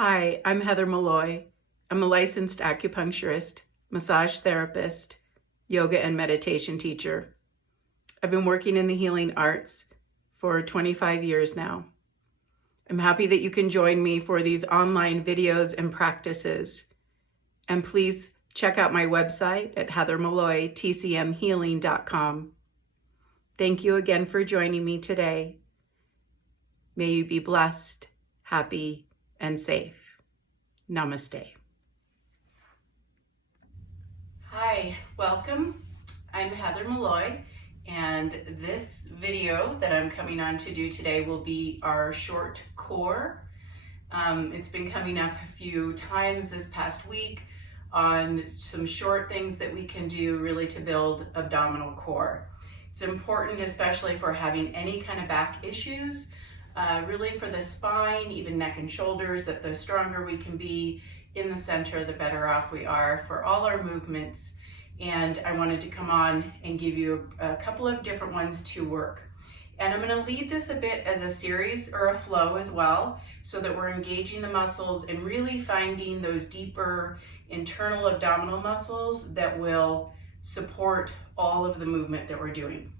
Hi, I'm Heather Malloy. I'm a licensed acupuncturist, massage therapist, yoga and meditation teacher. I've been working in the healing arts for 25 years now. I'm happy that you can join me for these online videos and practices. And please check out my website at heathermalloytcmhealing.com. Thank you again for joining me today. May you be blessed, happy, and safe. Namaste. Hi, welcome. I'm Heather Malloy, and this video that I'm coming on to do today will be our short core. It's been coming up a few times this past week on some short things that we can do really to build abdominal core. It's important, especially for having any kind of back issues, really for the spine, even neck and shoulders, that the stronger we can be in the center, the better off we are for all our movements. And I wanted to come on and give you a couple of different ones to work. And I'm going to lead this a bit as a series or a flow as well, so that we're engaging the muscles and really finding those deeper internal abdominal muscles that will support all of the movement that we're doing.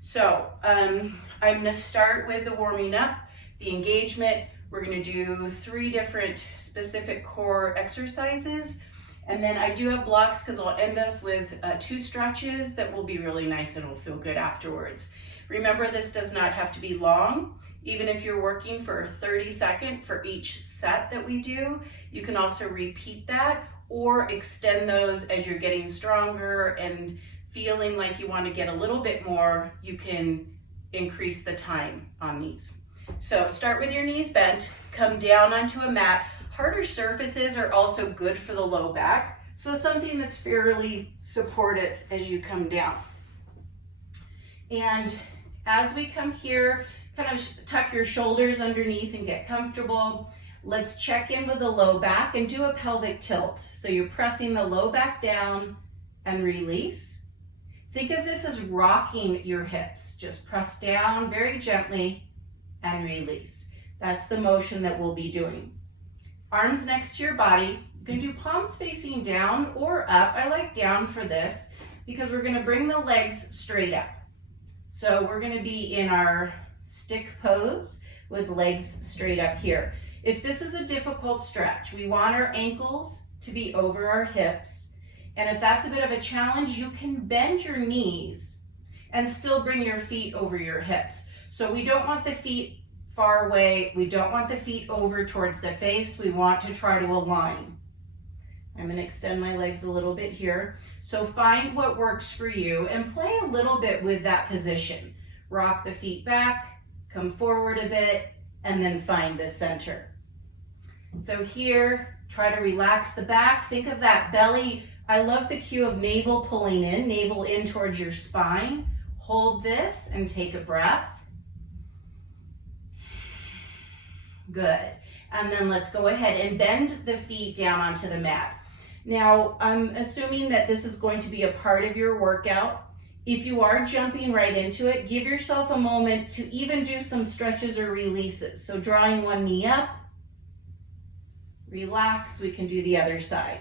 So I'm going to start with the warming up, the engagement. We're going to do 3 different specific core exercises. And then I do have blocks because I'll end us with 2 stretches that will be really nice and will feel good afterwards. Remember, this does not have to be long. Even if you're working for 30 seconds for each set that we do, you can also repeat that or extend those as you're getting stronger and feeling like you want to get a little bit more. You can increase the time on these. So start with your knees bent, come down onto a mat. Harder surfaces are also good for the low back, so something that's fairly supportive as you come down. And as we come here, kind of tuck your shoulders underneath and get comfortable. Let's check in with the low back and do a pelvic tilt. So you're pressing the low back down and release. Think of this as rocking your hips. Just press down very gently and release. That's the motion that we'll be doing. Arms next to your body. You can do palms facing down or up. I like down for this because we're going to bring the legs straight up. So we're going to be in our stick pose with legs straight up here. If this is a difficult stretch, we want our ankles to be over our hips. And if that's a bit of a challenge, you can bend your knees and still bring your feet over your hips. So we don't want the feet far away. We don't want the feet over towards the face. We want to try to align. I'm going to extend my legs a little bit here. So find what works for you and play a little bit with that position. Rock the feet back, come forward a bit, and then find the center. So here, try to relax the back. Think of that belly. I love the cue of navel pulling in, navel in towards your spine. Hold this and take a breath. Good. And then let's go ahead and bend the feet down onto the mat. Now, I'm assuming that this is going to be a part of your workout. If you are jumping right into it, give yourself a moment to even do some stretches or releases. So drawing one knee up, relax, we can do the other side.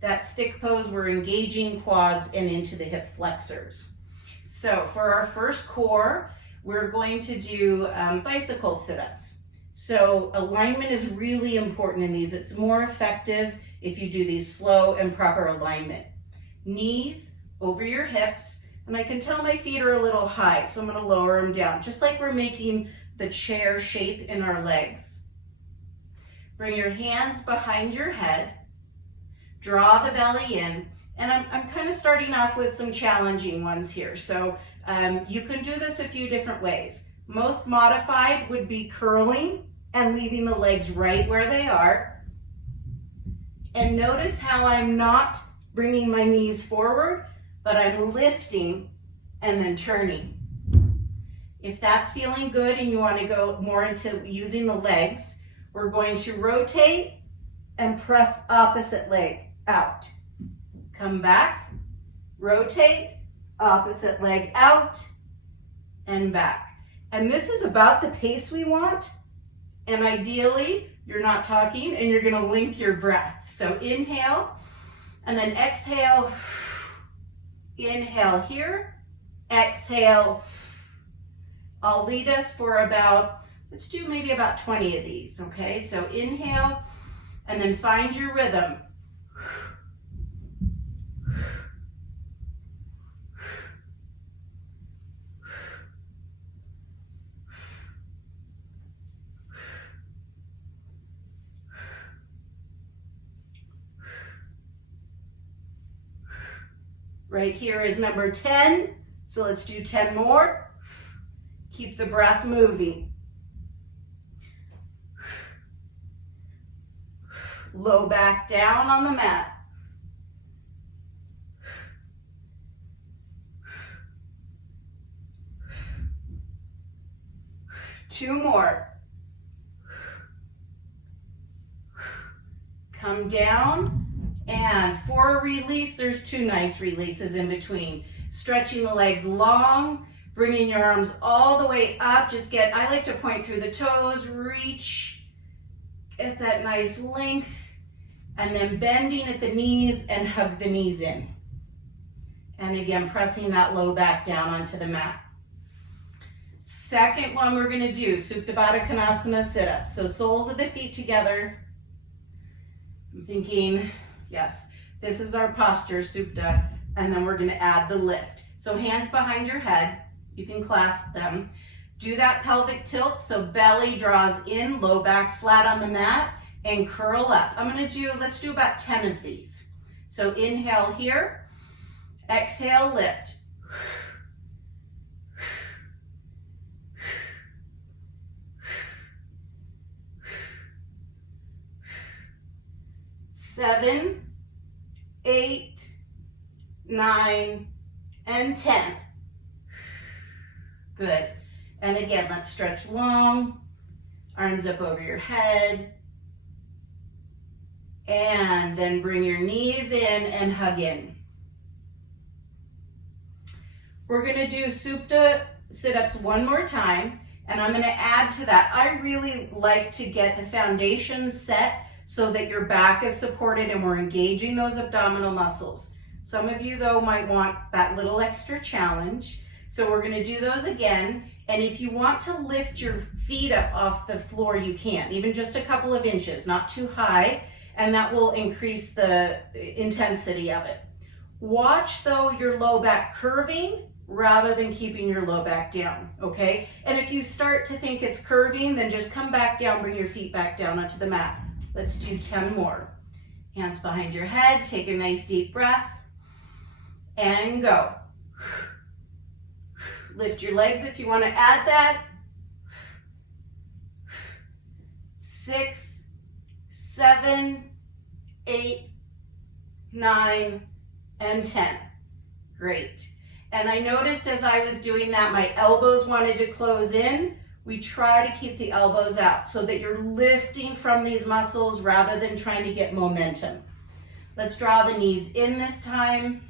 That stick pose, we're engaging quads and into the hip flexors. So for our first core, we're going to do bicycle sit-ups. So alignment is really important in these. It's more effective if you do these slow and proper alignment. Knees over your hips, and I can tell my feet are a little high, so I'm going to lower them down, just like we're making the chair shape in our legs. Bring your hands behind your head. Draw the belly in, and I'm kind of starting off with some challenging ones here. So you can do this a few different ways. Most modified would be curling and leaving the legs right where they are. And notice how I'm not bringing my knees forward, but I'm lifting and then turning. If that's feeling good and you want to go more into using the legs, we're going to rotate and press opposite leg out. Come back, rotate, opposite leg out, and back. And this is about the pace we want And ideally, you're not talking and you're gonna link your breath. So inhale, and then exhale. Inhale here, exhale. I'll lead us for about, let's do maybe about 20 of these, okay? So inhale, and then find your rhythm. Right here is number 10. So let's do 10 more. Keep the breath moving. Low back down on the mat. Two more. Come down. And for a release, there's two nice releases in between. Stretching the legs long, bringing your arms all the way up. I like to point through the toes, reach, get that nice length, and then bending at the knees and hug the knees in. And again, pressing that low back down onto the mat. Second one we're gonna do, Supta Baddha Konasana sit-ups. So soles of the feet together. I'm thinking, yes, this is our posture, Supta, and then we're gonna add the lift. So hands behind your head, you can clasp them. Do that pelvic tilt, so belly draws in, low back flat on the mat, and curl up. Let's do about 10 of these. So inhale here, exhale, lift. Seven, 8, 9, and 10. Good. And again, let's stretch long, arms up over your head, and then bring your knees in and hug in. We're gonna do Supta sit-ups one more time, and I'm gonna add to that. I really like to get the foundation set so that your back is supported and we're engaging those abdominal muscles. Some of you though might want that little extra challenge. So we're gonna do those again. And if you want to lift your feet up off the floor, you can, even just a couple of inches, not too high, and that will increase the intensity of it. Watch though your low back curving rather than keeping your low back down, okay? And if you start to think it's curving, then just come back down, bring your feet back down onto the mat. Let's do 10 more. Hands behind your head, take a nice deep breath, and go. Lift your legs if you want to add that. 6, 7, 8, 9, and 10. Great. And I noticed as I was doing that, my elbows wanted to close in. We try to keep the elbows out so that you're lifting from these muscles rather than trying to get momentum. Let's draw the knees in this time.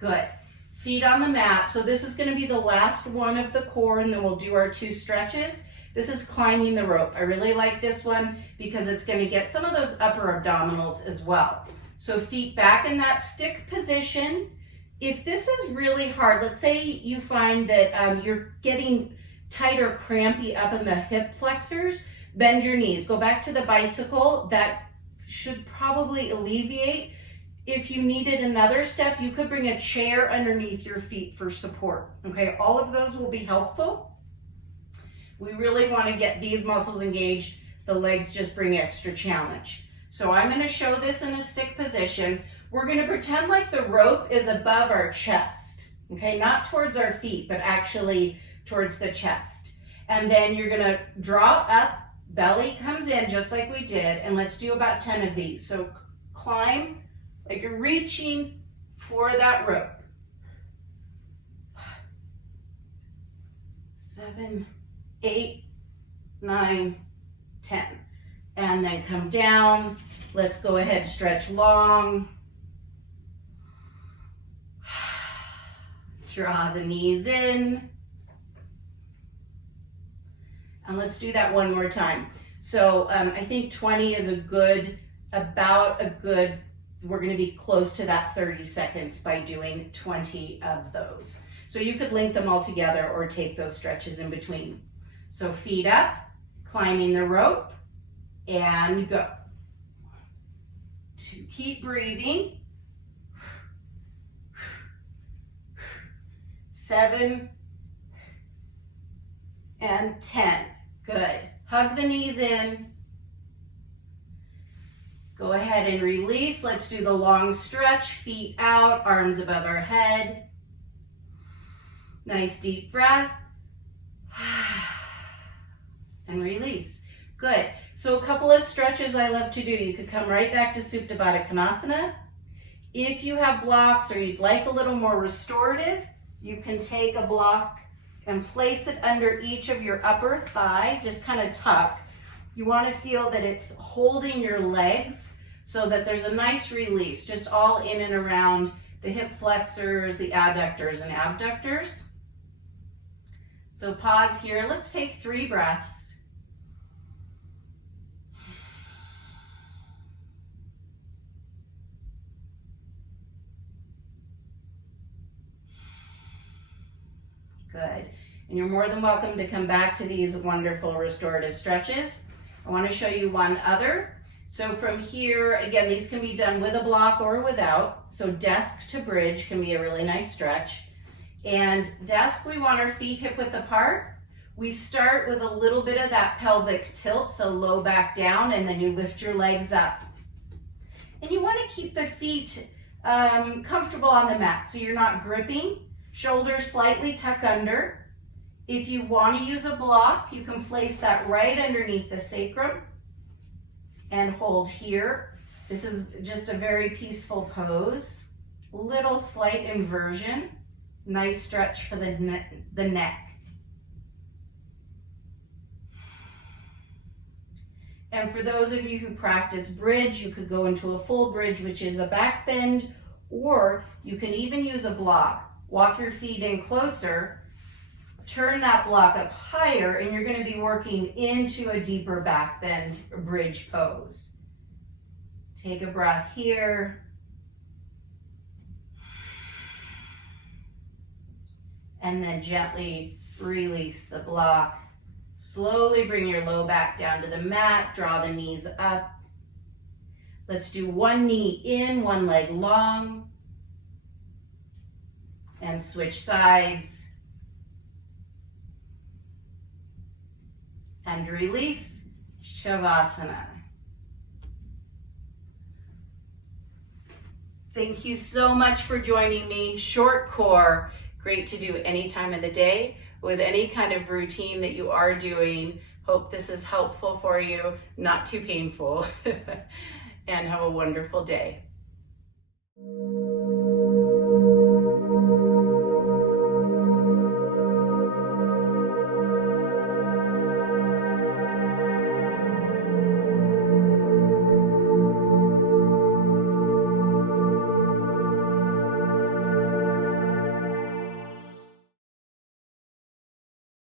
Good. Feet on the mat. So this is going to be the last one of the core, and then we'll do our 2 stretches. This is climbing the rope. I really like this one because it's going to get some of those upper abdominals as well. So feet back in that stick position. If this is really hard, let's say you find that you're getting tight or crampy up in the hip flexors, bend your knees. Go back to the bicycle. That should probably alleviate. If you needed another step, you could bring a chair underneath your feet for support. Okay, all of those will be helpful. We really want to get these muscles engaged. The legs just bring extra challenge. So I'm going to show this in a stick position. We're going to pretend like the rope is above our chest, okay? Not towards our feet, but actually towards the chest. And then you're going to draw up, belly comes in just like we did, and let's do about 10 of these. So climb like you're reaching for that rope. 7, 8, 9, 10. And then come down. Let's go ahead, stretch long. Draw the knees in. And let's do that one more time. So I think 20 is about a good, we're gonna be close to that 30 seconds by doing 20 of those. So you could link them all together or take those stretches in between. So feet up, climbing the rope, and go. To keep breathing. 7 and 10. Good. Hug the knees in. Go ahead and release. Let's do the long stretch. Feet out, arms above our head. Nice deep breath. And release. Good. So a couple of stretches I love to do. You could come right back to Supta Baddha Konasana. If you have blocks or you'd like a little more restorative, you can take a block and place it under each of your upper thigh, just kind of tuck. You want to feel that it's holding your legs so that there's a nice release, just all in and around the hip flexors, the adductors and abductors. So pause here. Let's take 3 breaths. Good. And you're more than welcome to come back to these wonderful restorative stretches. I want to show you one other. So from here, again, these can be done with a block or without. So desk to bridge can be a really nice stretch. And desk, we want our feet hip width apart. We start with a little bit of that pelvic tilt, so low back down, and then you lift your legs up. And you want to keep the feet comfortable on the mat, so you're not gripping. Shoulders slightly tuck under. If you want to use a block, you can place that right underneath the sacrum and hold here. This is just a very peaceful pose. Little slight inversion. Nice stretch for the neck. And for those of you who practice bridge, you could go into a full bridge, which is a back bend, or you can even use a block. Walk your feet in closer, turn that block up higher, and you're going to be working into a deeper back bend bridge pose. Take a breath here. And then gently release the block. Slowly bring your low back down to the mat, draw the knees up. Let's do one knee in, one leg long. And switch sides. And release, Shavasana. Thank you so much for joining me. Short core, great to do any time of the day with any kind of routine that you are doing. Hope this is helpful for you, not too painful. And have a wonderful day.